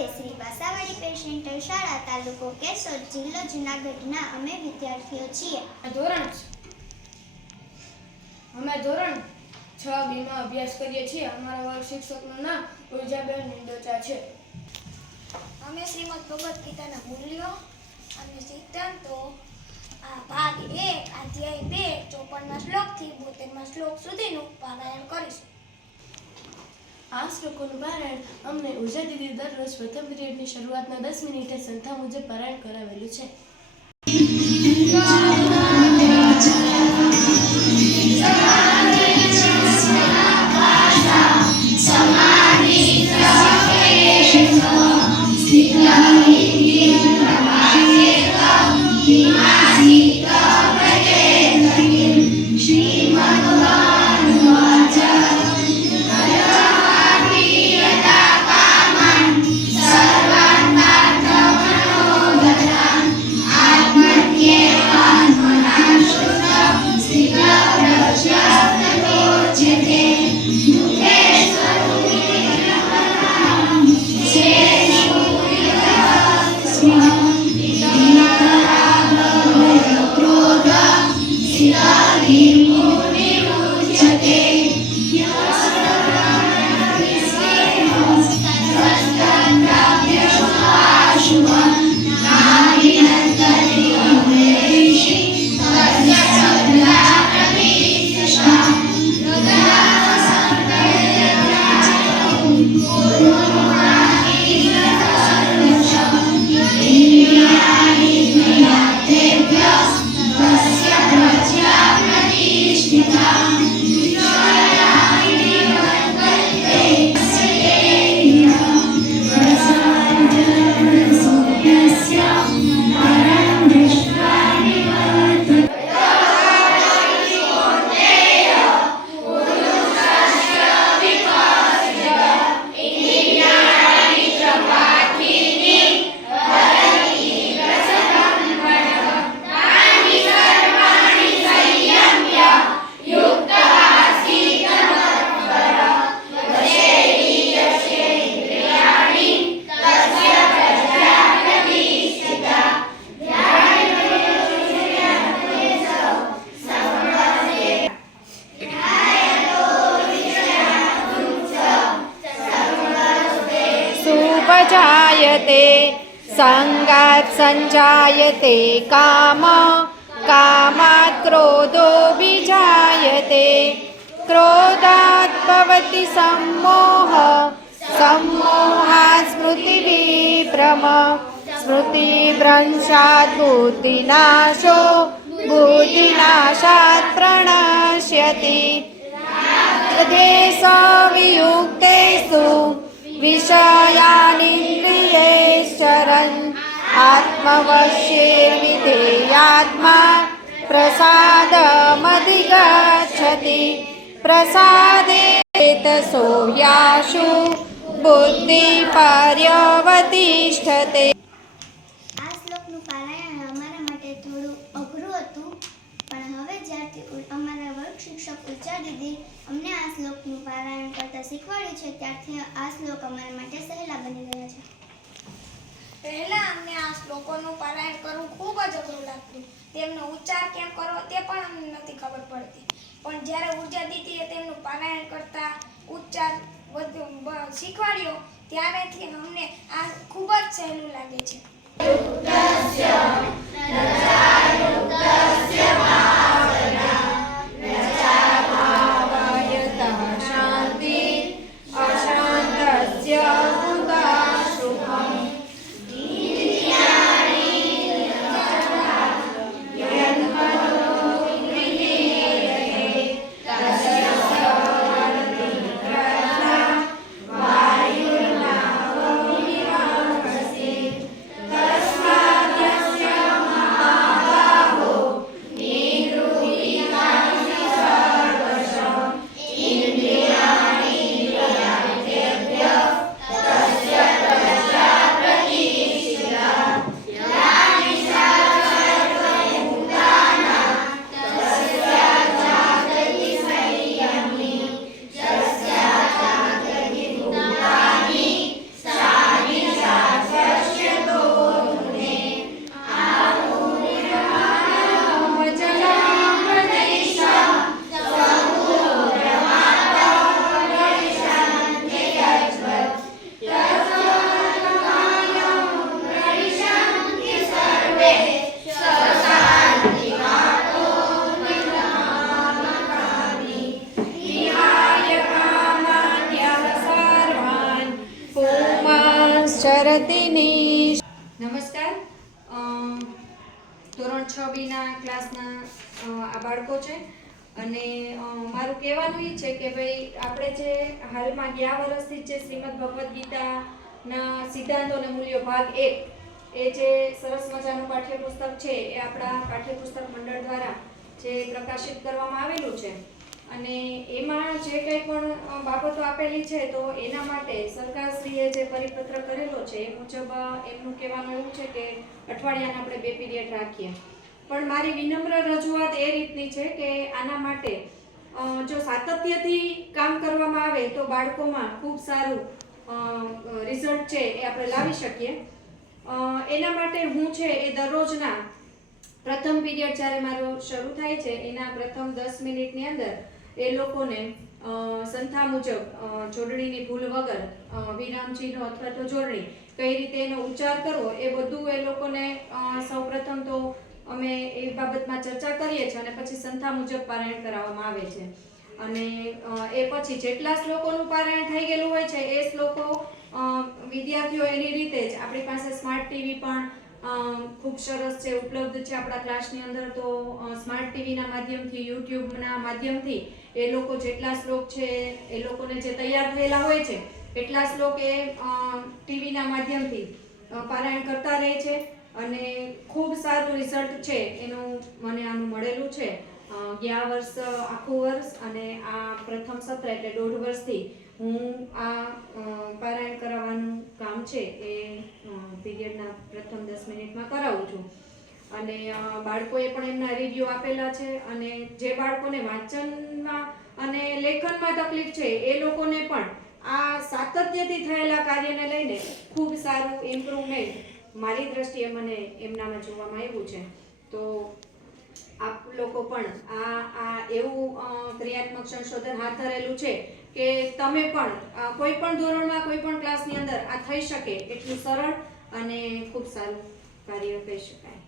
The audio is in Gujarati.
નમસ્તે. શ્રી વાસાવાડી પે સેન્ટર શાળા, તાલુકો કેશોદ, જિલ્લો જૂનાગઢના અમે વિદ્યાર્થીઓ છીએ. અમે ધોરણ 6B માં અભ્યાસ કરીએ છીએ. અમારા વર્ગ શિક્ષકનું નામ ઉર્જાબેન નિંદોચા છે. અમે શ્રીમદ ભગવદ ગીતાના મૂલ્યો અને સિદ્ધાંતો ભાગ 1 અધ્યાય 2 54મા શ્લોકથી 72મા શ્લોક સુધીનું પારાયણ કરીશું. આ શ્લોકોનું પારાયણ અમને ઉર્જા દીદી દરરોજ પ્રથમ પિરિયડની શરૂઆતના 10 મિનિટે સંથા મુજબ પારાયણ કરાવેલું છે. जायते संगात् संजायते काम कामात् क्रोधो विजायते क्रोधात् भवति सम्मोह सम्मोहात् स्मृतिविभ्रम स्मृतिभ्रंशात् बुद्धिनाशो बुद्धिनाशात् प्रणश्यति देशवियुक्तेषु विषयानिन्द्रियैश्चरन् आत्मवश्येर्विधेयात्मा प्रसादमधिगच्छति प्रसादे चेतसो यासु बुद्धिपर्यवतिष्ठते. આ શ્લોકનું પારાયણ અમારા માટે થોડું અઘરું હતું, પણ હવે જ્યારથી અમારા વર્ગ શિક્ષક ઉર્જા દીદી અમને આ શ્લોકનું પારાયણ કરતા શીખવાડ્યું છે, ત્યારથી આ શ્લોક અમારા માટે સહેલા બની ગયા છે. પહેલા અમને આ શ્લોકોનું પારાયણ કરવું ખૂબ જ અઘરું લાગતું. તેમનો ઉચ્ચાર કેમ કરવો તે પણ અમને નથી ખબર પડતી. પણ જ્યારે ઉર્જા દીદીએ તેમનું પારાયણ કરતા ઉચ્ચાર શીખવાડ્યો, ત્યારેથી અમને આ ખૂબ જ સહેલું લાગે છે. तस्मात् ચરતી નિશ. નમસ્કાર. ધોરણ 6Bના ક્લાસના આ બાળકો છે અને મારું કહેવાનું એ છે કે ભાઈ આપણે જે હાલમાં ગયા વર્ષથી જે શ્રીમદ ભગવદ્ ગીતાના સિદ્ધાંતો અને મૂલ્યો ભાગ 1 એ જે સરસ મજાનું પાઠ્યપુસ્તક છે એ આપણા પાઠ્યપુસ્તક મંડળ દ્વારા જે પ્રકાશિત કરવામાં આવેલું છે અને એમાં જે કંઈ પણ બાબતો આપેલી છે તો એના માટે સરકારશ્રીએ જે પરિપત્ર કરેલો છે એ મુજબ એમનું કહેવાનું એવું છે કે અઠવાડિયાના આપણે 2 પીરિયડ રાખીએ. પણ મારી વિનમ્ર રજૂઆત એ રીતની છે કે આના માટે જો સાતત્યથી કામ કરવામાં આવે તો બાળકોમાં ખૂબ સારું રિઝલ્ટ છે એ આપણે લાવી શકીએ. એના માટે હું છે એ દરરોજના પ્રથમ પીરિયડ જ્યારે મારો શરૂ થાય છે એના પ્રથમ 10 મિનિટની અંદર એ લોકોને સંથા મુજબ જોડણીની ભૂલ વગર વિરામચિહ્નો અથવા તો જોડણી કઈ રીતે એનો ઉચ્ચાર કરવો એ બધું એ લોકોને સૌપ્રથમ તો અમે એ બાબતમાં ચર્ચા કરીએ છીએ અને પછી સંથા મુજબ પારાયણ કરાવવામાં આવે છે અને એ પછી જેટલા શ્લોકોનું પારાયણ થઈ ગયેલું હોય છે એ શ્લોકો વિદ્યાર્થીઓ એની રીતે જ આપણી પાસે સ્માર્ટ ટીવી પણ ખૂબ સરસ છે ઉપલબ્ધ છે આપણા ક્લાસની અંદર. તો સ્માર્ટ ટીવીના માધ્યમથી યુટ્યુબના માધ્યમથી એ લોકો જેટલા શ્લોક છે એ લોકોને જે તૈયાર થયેલા હોય છે એટલા શ્લોક એ ટીવીના માધ્યમથી પારાયણ કરતા રહે છે અને ખૂબ સારું રિઝલ્ટ છે એનું મને આનું મળેલું છે. ગયા વર્ષ આખું વર્ષ અને આ પ્રથમ સત્ર એટલે 1.5 વર્ષથી હું આ પારાયણ કરાવવાનું કામ છે એ પીરિયડના પ્રથમ 10 મિનિટમાં કરાવું છું અને બાળકોએ પણ એમના રિવ્યૂ આપેલા છે અને જે બાળકોને વાંચનમાં અને લેખનમાં તકલીફ છે એ લોકોને પણ આ સાતત્યથી થયેલા કાર્યને લઈને ખૂબ સારું ઇમ્પ્રુવમેન્ટ મારી દ્રષ્ટિએ મને એમનામાં જોવામાં આવ્યું છે. તો આપ લોકો પણ આ એવું ક્રિયાત્મક સંશોધન હાથ ધરેલું છે કે તમે પણ કોઈ પણ ધોરણમાં કોઈ પણ ક્લાસની અંદર આ થઈ શકે એટલું સરળ અને ખૂબ સારું કાર્ય કહી શકાય.